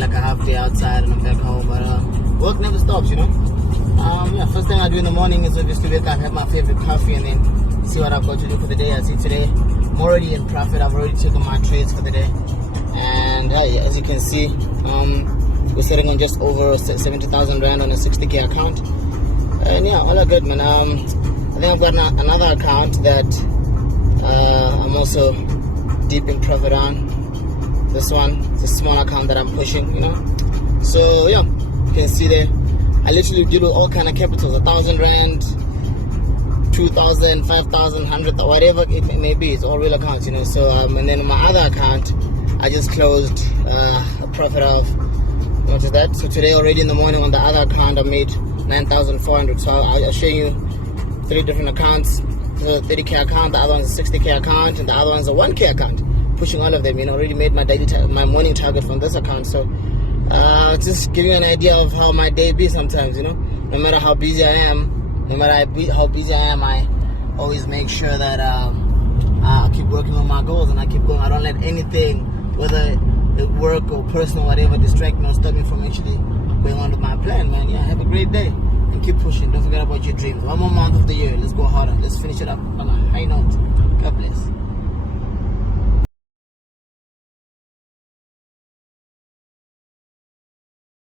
like a half day outside and I'm back home. But work never stops, you know. Yeah, first thing I do in the morning is obviously wake up, have my favorite coffee, and then see what I've got to do for the day. I see today I'm already in profit. I've already taken my trades for the day, and yeah, as you can see, we're sitting on just over 70,000 rand on a 60k account, and yeah, all are good, man. I think I've got another account that I'm also deep in profit on. This one, it's a small account that I'm pushing, you know. So yeah, you can see there, I literally deal with all kind of capitals, 1,000 rand, 2,000, 5,000, 100, whatever it may be. It's all real accounts, you know. So and then my other account, I just closed a profit of, what is that? So today already in the morning on the other account I made 9,400. So I'll show you 3 different accounts. The 30k account, the other one's a 60k account, and the other one's a 1k account. Pushing all of them, you know. Already made my my morning target from this account. So just give you an idea of how my day be sometimes, you know. No matter how busy I am, I always make sure that I keep working on my goals and I keep going. I don't let anything, whether it work or personal, whatever, distract me or stop me from actually going on with my plan, man. Yeah, have a great day and keep pushing. Don't forget about your dreams. One more month of the year. Let's go harder. Let's finish it up on a high note. God bless.